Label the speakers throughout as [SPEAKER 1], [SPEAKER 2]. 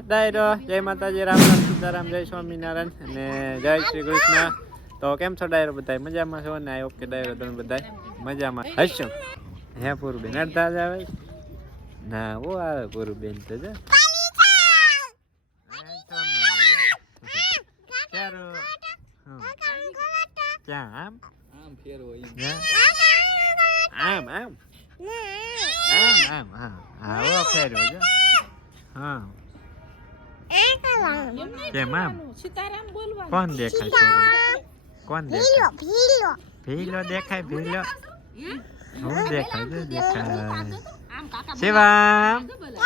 [SPEAKER 1] ડાયરો જય માતાજી, રામ રામ, સીતારામ, જય સ્વામિનારાયણ અને જય શ્રી કૃષ્ણ. તો કેમ છો ડાયરો બધા મજામાં છો? ને આ ઓકે ડાયરો તમે બધા મજામાં હશો. હે પૂરું અડધા જ આવે ના, ઓ આવે પૂરું બેન તો જ. ક્યાં? આમ
[SPEAKER 2] આમ? ફેરવો.
[SPEAKER 1] આમ આમ આમ. આમ હા હા ઓ ફેરવો જો. હા કેમ આમ
[SPEAKER 3] સીતારામ બોલવાનું
[SPEAKER 1] કોણ દેખાય છે કોણ દેખાય ભીલો દેખાય ભીલો હું દેખાય જો દેખાય
[SPEAKER 3] આમ કાકા
[SPEAKER 1] શિવામ
[SPEAKER 3] બોલાવે.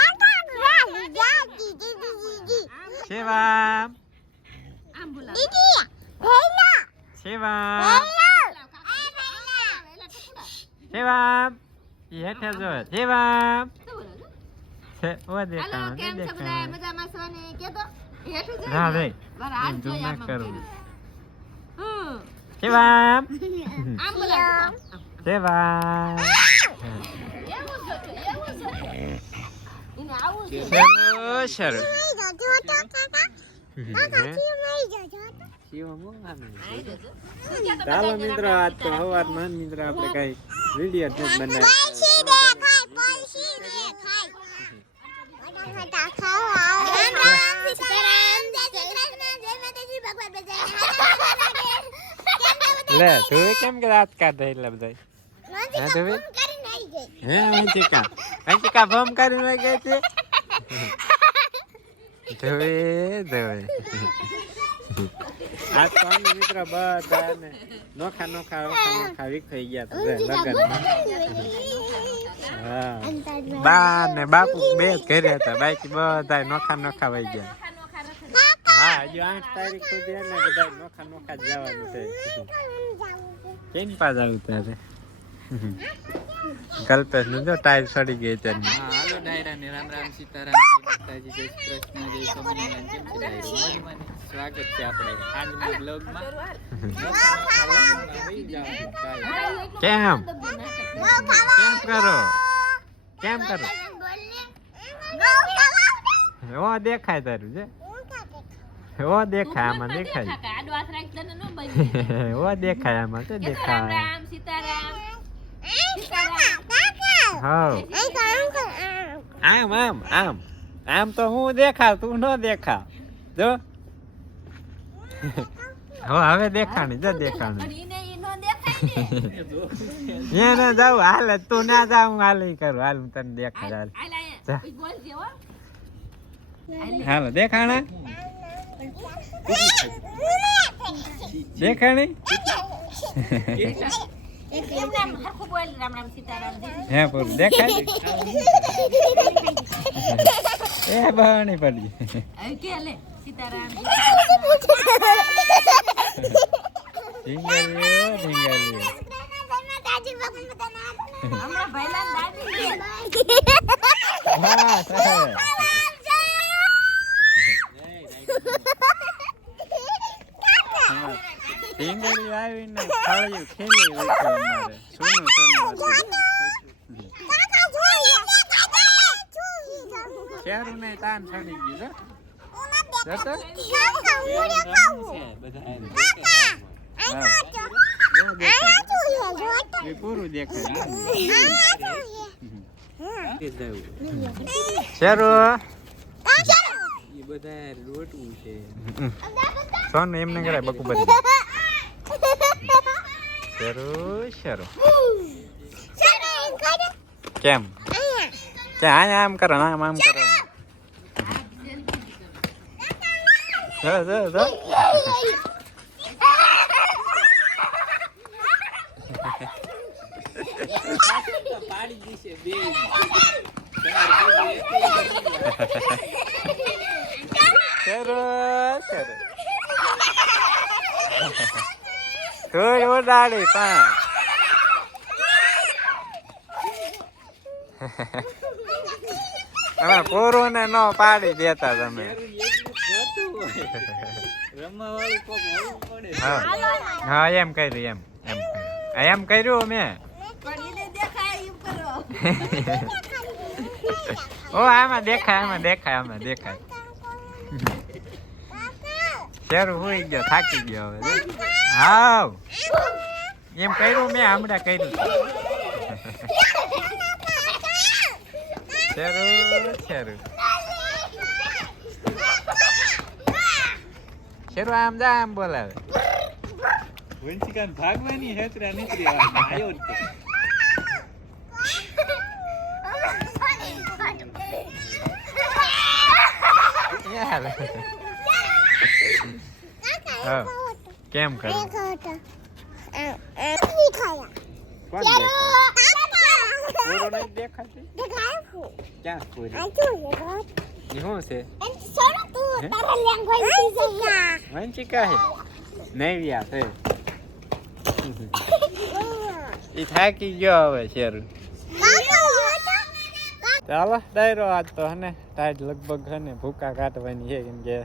[SPEAKER 1] શિવામ
[SPEAKER 3] આમ બોલાવે.
[SPEAKER 1] શિવામ શિવામ ઈ હેઠે જો શિવામ છે? ઓ દેખાય
[SPEAKER 3] કેમ છો બધા? મજામાં છો ને? કે તો હેઠું છે
[SPEAKER 1] ના રે
[SPEAKER 3] બરાબર. હમ. આમ. એવું એવું. આવું
[SPEAKER 1] શરૂ શરૂ ચાલો મિત્રો આજ તો સવારમાં મિત્રો આપણે કઈ વીડિયો જ લે તું કેમ કે રાત કાઢે એટલે બધા હા તું હે અંતિકા અંતિકા ભમ કરીને વહી ગઈ છે ધવે ધવે આ અમે મિત્રો બધા ને નોખા નોખા નોખા નોખા વિખાઈ ગયા તો. લગન હા. બા ને બાપુ બે ઘરે હતા બાકી બધા નોખા નોખા વહી ગયા. હજુ આઠ તારીખ સુધી એને બધા નોખા નોખા જ જવાનું છે. કેમ પાસ આવું ત્યારે? કલ્પેશ ને જો ટાઈલ સડી ગઈ
[SPEAKER 2] ત્યારે હાલો ડાયરા ને રામ રામ સીતારામ જય માતાજી જય કૃષ્ણ જય સ્વામિનારાયણ. કેમ છે ડાયરો? મોજમાં ને? સ્વાગત છે આપણે આજના બ્લોગમાં.
[SPEAKER 1] કેમ? કેમ કરો? કેમ કરો? એવો દેખાય તારું છે એવો દેખાય આમાં દેખાય
[SPEAKER 3] ઓ.
[SPEAKER 1] એવો દેખાય આમાં
[SPEAKER 3] કે તો
[SPEAKER 1] દેખાય
[SPEAKER 3] રામ, સીતારામ. સીતારામ.
[SPEAKER 1] હા આમ આમ આમ આમ તો હું દેખાવ તું ન દેખાવ જો હો હવે દેખાણી જો દેખાણી
[SPEAKER 3] ઈ નો
[SPEAKER 1] જાઉં હાલ તું ના જાવ હું હાલ કરું હાલ હું તને દેખાડ હાલ
[SPEAKER 3] હાલ અહીંયા.
[SPEAKER 1] જા.
[SPEAKER 3] ઈ બોલજે હો.
[SPEAKER 1] હાલો દેખાણા દેખાણી. હે પૂરું દેખાય એ બહાણી પડી
[SPEAKER 3] કે લે, સીતારામ.
[SPEAKER 1] ઢીંગલીઓ ઢીંગલીઓ
[SPEAKER 3] હમણાં ભૈલાને દાદી.
[SPEAKER 1] હા સરસ ઢીંગલી આવીને ફળિયું ખેલી અમારે સોનું સોનું ક્યારું નહીં તાન છડી ગયું જો પૂરું દેખાય
[SPEAKER 2] બધા રોટવું છે
[SPEAKER 1] સોનું એમને કરાય બકુ બધી શરૂ શરૂ કેમ કે આયા આમ કરો આમ આમ કરો જો જો જો
[SPEAKER 2] પાડી દીશે બે
[SPEAKER 1] શરૂ શરૂ થોડી ઉડાડી પણ તમે પૂરું ને ન પાડી દેતા તમે. હા. હા એમ કર્યું એમ એમ એમ કર્યું મેં. ઓ આમાં દેખાય આમાં દેખાય આમાં દેખાય. શેરું હોઈ ગયો થાકી ગયો હવે હાવ. એમ કર્યું મેં હમણાં કર્યું. શેરું શેરું. શેરું આમ જા આમ બોલાવે.
[SPEAKER 2] વંશિકાન ભાગવાની હેતરા નીકળી આવ્યો જ
[SPEAKER 1] નૈવ્યા છે. ઈ થાકી ગયો હવે શેરું. ચાલો ડાયરો આજ તો હને. ટાઈટ લગભગ હને ભૂકા કાઢવાની છે કેમ કે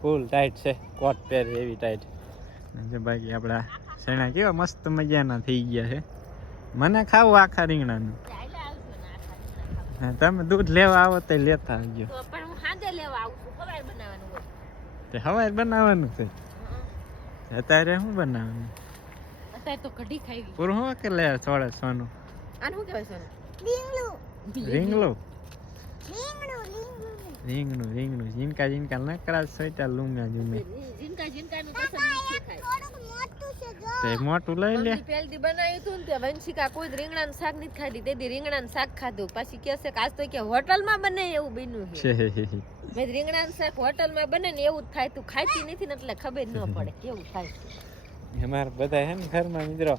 [SPEAKER 1] ફૂલ ટાઈટ છે. કોટ પહેરે એવી ટાઈટ જે બાકી આપણા શેણા કેવા મસ્ત મજાના થઈ ગયા છે. મને ખાવું આખા રીંગણાનું. તમે દૂધ લેવા આવો તો લેતા આવજો.
[SPEAKER 3] તો પણ હું હાજે લેવા આવું છું. ખબર બનાવવાનું હોય.
[SPEAKER 1] તે હવારે બનાવવાનું છે? અત્યારે શું બનાવવાનું?
[SPEAKER 3] અત્યારે તો કઢી ખાઈ
[SPEAKER 1] પૂરું શું કે લે સોળે સોનું?
[SPEAKER 3] આને શું કહેવાય સોનું?
[SPEAKER 1] રીંગણું રીંગણું રીંગણું જીનકા જીનકા નકરા સોઈટા લૂમ્યા જુમે
[SPEAKER 3] જીનકા જીનકાનું કસમ નથી ખાય.
[SPEAKER 1] તે મોટું લઈ લે.
[SPEAKER 3] મમ્મી પહેલથી બનાવ્યું હતું ને તે વંશિકા કોઈ રીંગણાનું શાક નથી ખાધી તેથી દી રીંગણાનું શાક ખાધું. પછી કહે છે કે આજ તો કે હોટલમાં બને એવું બન્યું છે. મેં રીંગણાનું શાક હોટલમાં બને ને એવું જ થાય તું ખાતી નથી ને એટલે ખબર ન પડે કેવું થાય
[SPEAKER 1] અમારે બધા હે ને ઘરમાં મિત્રો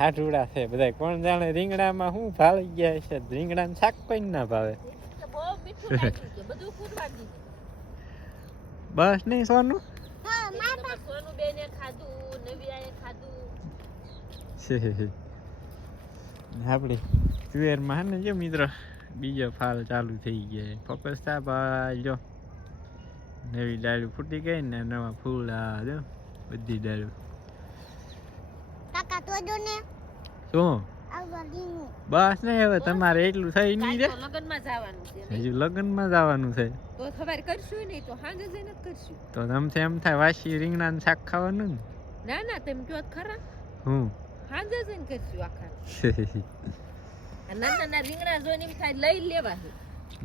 [SPEAKER 1] હાટુડા છે બધા કોણ જાણે રીંગણામાં શું ભાળી ગયા છે રીંગણાનું શાક કોઈ ના ભાવે. બસ નહીં સોનું?
[SPEAKER 3] સોનું બેને ખાધું નવિયાએ ખાધું.
[SPEAKER 1] આપણી તુવેરમાં ને જો મિત્રો બીજો ફાલ ચાલુ થઈ ગયા. ફોકસ થા ભાઈ જો. નવી ડાળું ફૂટી ગઈ ને નવા ફૂલ આ જો બધી ડાળું શું? બસ ને હવે તમારે એટલું થઈ નહીં રે
[SPEAKER 3] લગ્નમાં જવાનું છે
[SPEAKER 1] હજુ લગ્નમાં જવાનું છે.
[SPEAKER 3] તો ખબર કરશું નહીં તો હાંજે જઈને જ કરશું.
[SPEAKER 1] તો તમથી એમ થાય વાસી રીંગણાનું શાક ખાવાનું
[SPEAKER 3] ના? ના તેમ કયો ખરા.
[SPEAKER 1] ને હું?
[SPEAKER 3] હાંજે જઈને કરશું આખા. નાના નાના રીંગણા જોઈને એમ થાય લઈ લેવા છે.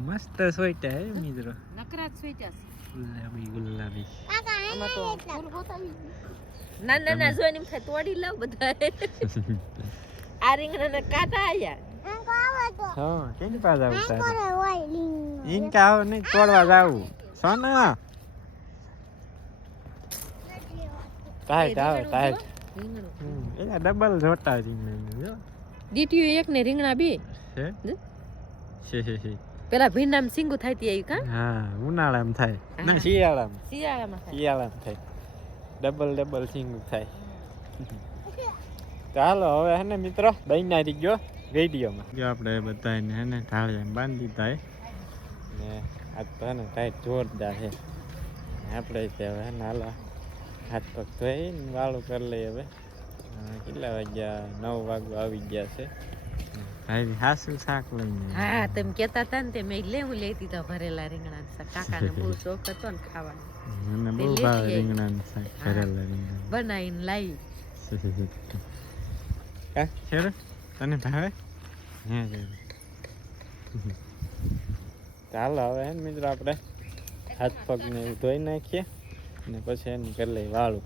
[SPEAKER 1] મસ્ત સોઈટા હે મિત્રો.
[SPEAKER 3] નકરા સોઈટા છે.
[SPEAKER 1] ગુલાબી ગુલાબી.
[SPEAKER 3] આમાં તો ફૂલ ગોતાવી. નાના નાના જોઈને એમ થાય તોડી લાવ બધા. આ રીંગણાને કાંટા આયા
[SPEAKER 1] હા કેની પાસે આવું તારે ઇનકા આવે નહીં તોડવા જાવું સોના ટાઈટ આવે ટાઈટ એના ડબલ જોતા રીંગણા જો
[SPEAKER 3] દીટીયું એક ને રીંગણા બે
[SPEAKER 1] છે
[SPEAKER 3] હે?
[SPEAKER 1] છે છે છે
[SPEAKER 3] પેલા ભીંડામાં સિંગુ થાય તી આવી કા
[SPEAKER 1] હા ઉનાળામાં થાય ના. શિયાળામાં
[SPEAKER 3] શિયાળામાં થાય
[SPEAKER 1] શિયાળામાં થાય ડબલ ડબલ સિંગુ થાય ચાલો હવે હે ને મિત્રો બહેનારી ગયો રેડિયોમાં જો આપણે બધાને હે ને ઢાળિયા બાંધી દીધા ને આજ તો હે ને ટાઈટ જોરદાર છે આપણે તે હવે હે ને હાલો હાથ પગ ધોઈ વાળું કરી લઈએ હવે. કેટલા વાગ્યા? નવ વાગવા આવી ગયા છે. ભાઈ હાસું શાક લઈને.
[SPEAKER 3] હા તમે કેતા હતા ને તે મેં લેવું લેતી તો ભરેલા રીંગણા કાકાને બહુ શોખ હતો ને ખાવાનો.
[SPEAKER 1] મને બહુ ભાવે
[SPEAKER 3] આવી.
[SPEAKER 1] શાક ભરેલા રીંગણા
[SPEAKER 3] બનાવીને લાવી.
[SPEAKER 1] કા ખેર તને ભાવે. ચાલો હવે મિત્રો આપણે હાથ પગને ધોઈ નાખીએ અને પછી એમ કરી લઈએ વાળું.